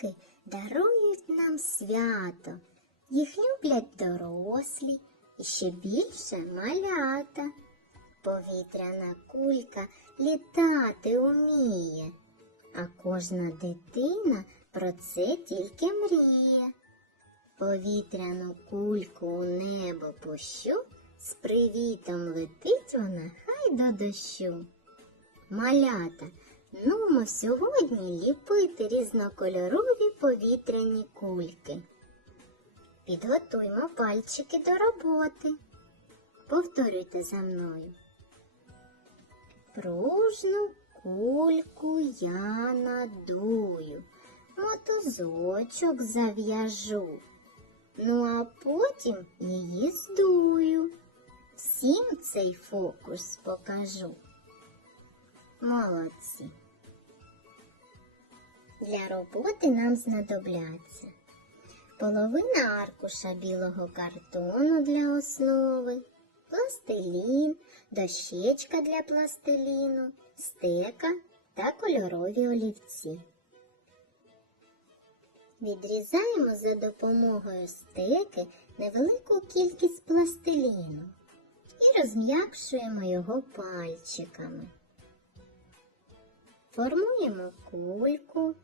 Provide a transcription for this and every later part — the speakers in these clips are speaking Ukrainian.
кульки дарують нам свято. Їх люблять дорослі і ще більше малята. Повітряна кулька літати уміє, а кожна дитина про це тільки мріє. Повітряну кульку у небо пущу, з привітом летить вона хай до дощу. Малята, нумо сьогодні ліпити різнокольорові повітряні кульки. Підготуймо пальчики до роботи. Повторюйте за мною. Пружну кульку я надую, мотузочок зав'яжу, ну а потім її здую. Всім цей фокус покажу. Молодці. Для роботи нам знадобляться половина аркуша білого картону для основи, пластилін, дощечка для пластиліну, стека та кольорові олівці. Відрізаємо за допомогою стеки невелику кількість пластиліну і розм'якшуємо його пальчиками. Формуємо кульку.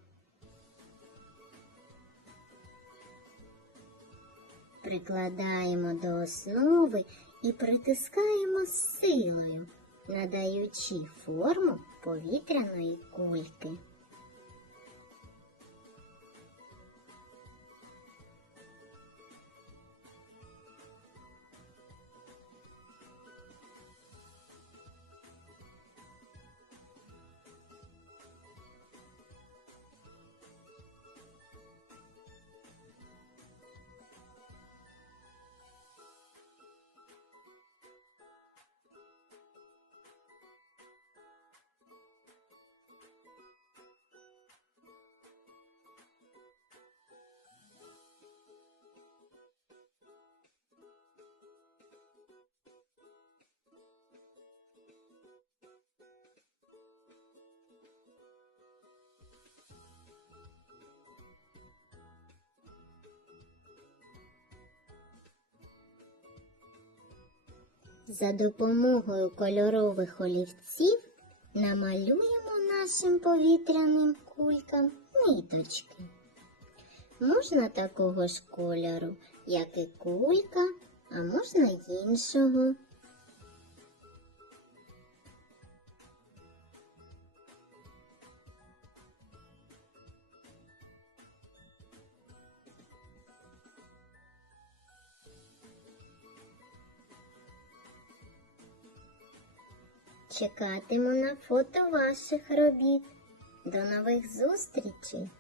Прикладаємо до основи і притискаємо силою, надаючи форму повітряної кульки. За допомогою кольорових олівців намалюємо нашим повітряним кулькам ниточки. Можна такого ж кольору, як і кулька, а можна іншого. Чекатиму на фото ваших робіт. До нових зустрічей!